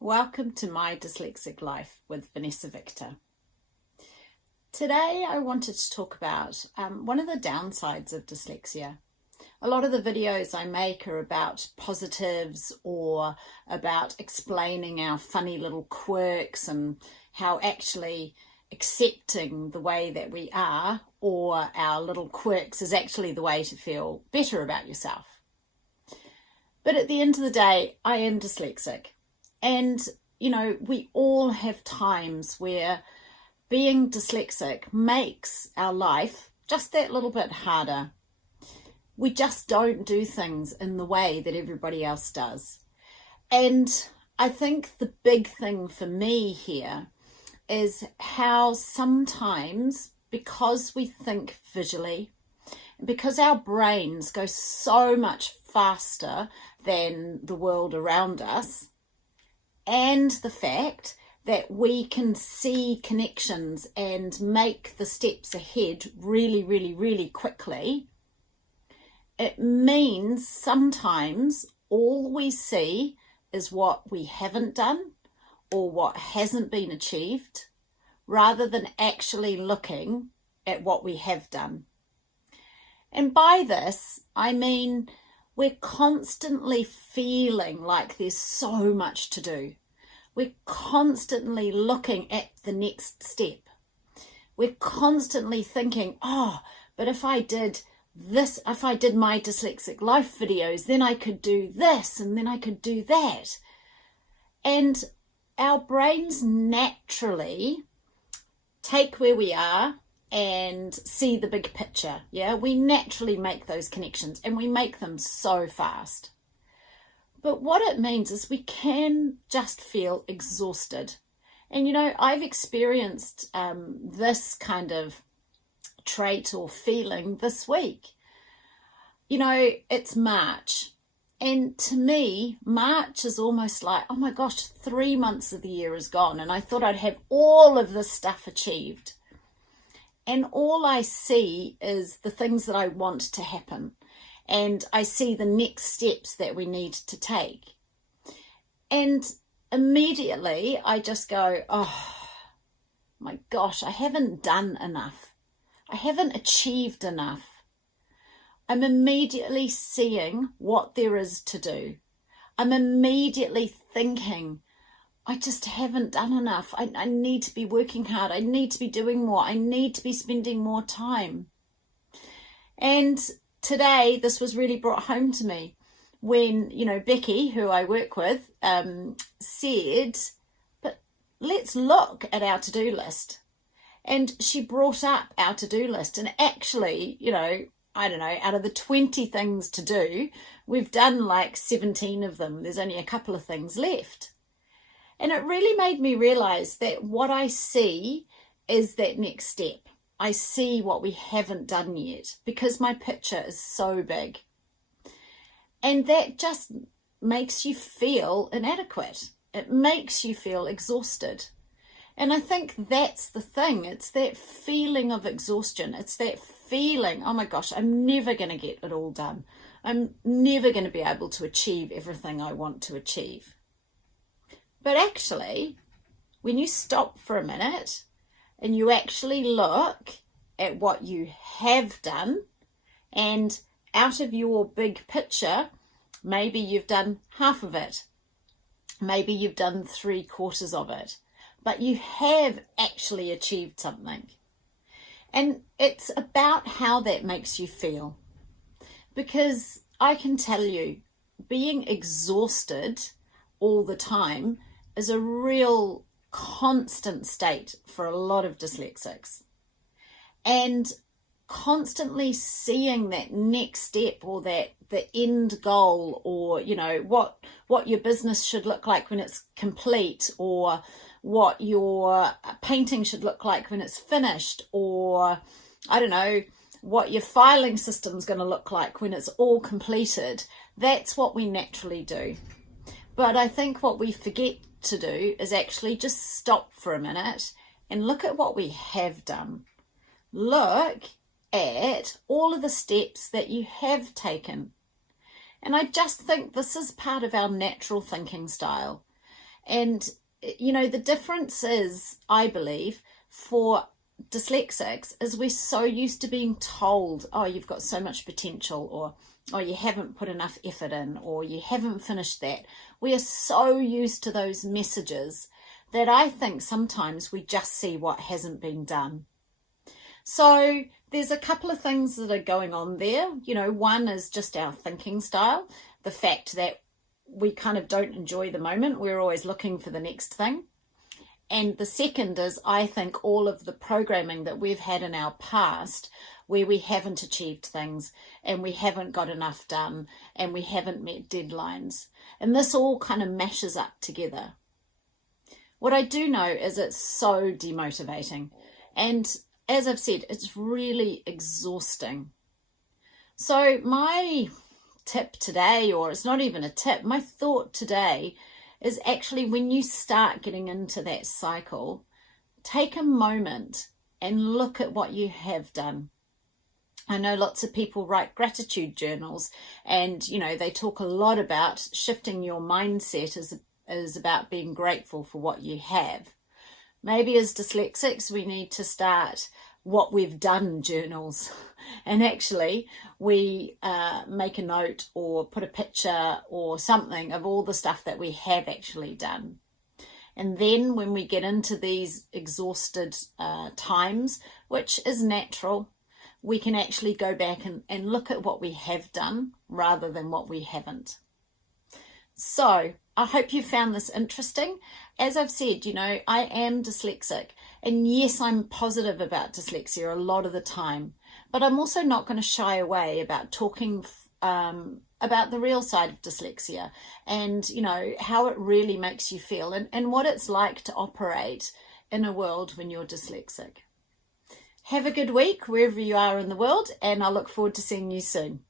Welcome to My Dyslexic Life with Vanessa Victor. Today I wanted to talk about one of the downsides of dyslexia. A lot of the videos I make are about positives or about explaining our funny little quirks and how actually accepting the way that we are or our little quirks is actually the way to feel better about yourself. But at the end of the day, I am dyslexic. And, we all have times where being dyslexic makes our life just that little bit harder. We just don't do things in the way that everybody else does. And I think the big thing for me here is how sometimes, because we think visually, because our brains go so much faster than the world around us, and the fact that we can see connections and make the steps ahead really, really, really quickly, it means sometimes all we see is what we haven't done or what hasn't been achieved, rather than actually looking at what we have done. And by this, I mean we're constantly feeling like there's so much to do. We're constantly looking at the next step. We're constantly thinking, but if I did this, if I did my dyslexic life videos, then I could do this and then I could do that. And our brains naturally take where we are and see the big picture. We naturally make those connections, and we make them so fast. But what it means is we can just feel exhausted. And I've experienced this kind of trait or feeling this week. It's March, and to me March is almost like, oh my gosh, 3 months of the year is gone, and I thought I'd have all of this stuff achieved. And all I see is the things that I want to happen. And I see the next steps that we need to take. And immediately I just go, oh my gosh, I haven't done enough. I haven't achieved enough. I'm immediately seeing what there is to do. I'm immediately thinking, I just haven't done enough. I need to be working hard. I need to be doing more. I need to be spending more time. And today, this was really brought home to me when, Becky, who I work with, said, but let's look at our to-do list. And she brought up our to-do list. And actually, I don't know, out of the 20 things to do, we've done like 17 of them. There's only a couple of things left. And it really made me realize that what I see is that next step. I see what we haven't done yet because my picture is so big. And that just makes you feel inadequate. It makes you feel exhausted. And I think that's the thing. It's that feeling of exhaustion. It's that feeling, oh my gosh, I'm never going to get it all done. I'm never going to be able to achieve everything I want to achieve. But actually, when you stop for a minute and you actually look at what you have done, and out of your big picture, maybe you've done half of it. Maybe you've done 3/4 of it, but you have actually achieved something. And it's about how that makes you feel. Because I can tell you, being exhausted all the time is a real constant state for a lot of dyslexics. And constantly seeing that next step or that the end goal, or what your business should look like when it's complete, or what your painting should look like when it's finished, or I don't know what your filing system's going to look like when it's all completed. That's what we naturally do. But I think what we forget to do is actually just stop for a minute and look at what we have done. Look at all of the steps that you have taken. And I just think this is part of our natural thinking style. And, you know, the difference is, I believe, for dyslexics is we're so used to being told, oh, you've got so much potential, or oh, you haven't put enough effort in, or you haven't finished that. We are so used to those messages that I think sometimes we just see what hasn't been done. So there's a couple of things that are going on there. You know, one is just our thinking style, the fact that we kind of don't enjoy the moment. We're always looking for the next thing. And the second is, I think, all of the programming that we've had in our past where we haven't achieved things and we haven't got enough done and we haven't met deadlines. And this all kind of mashes up together. What I do know is it's so demotivating. And as I've said, it's really exhausting. So my tip today, or it's not even a tip, my thought today is actually, when you start getting into that cycle, take a moment and look at what you have done. I know lots of people write gratitude journals, and, you know, they talk a lot about shifting your mindset is about being grateful for what you have. Maybe as dyslexics, we need to start what we've done journals, and actually we make a note or put a picture or something of all the stuff that we have actually done. And then when we get into these exhausted times, which is natural, we can actually go back and look at what we have done rather than what we haven't. So I hope you found this interesting. As I've said, you know, I am dyslexic, and yes, I'm positive about dyslexia a lot of the time, but I'm also not going to shy away about talking about the real side of dyslexia and, you know, how it really makes you feel and what it's like to operate in a world when you're dyslexic. Have a good week wherever you are in the world, and I look forward to seeing you soon.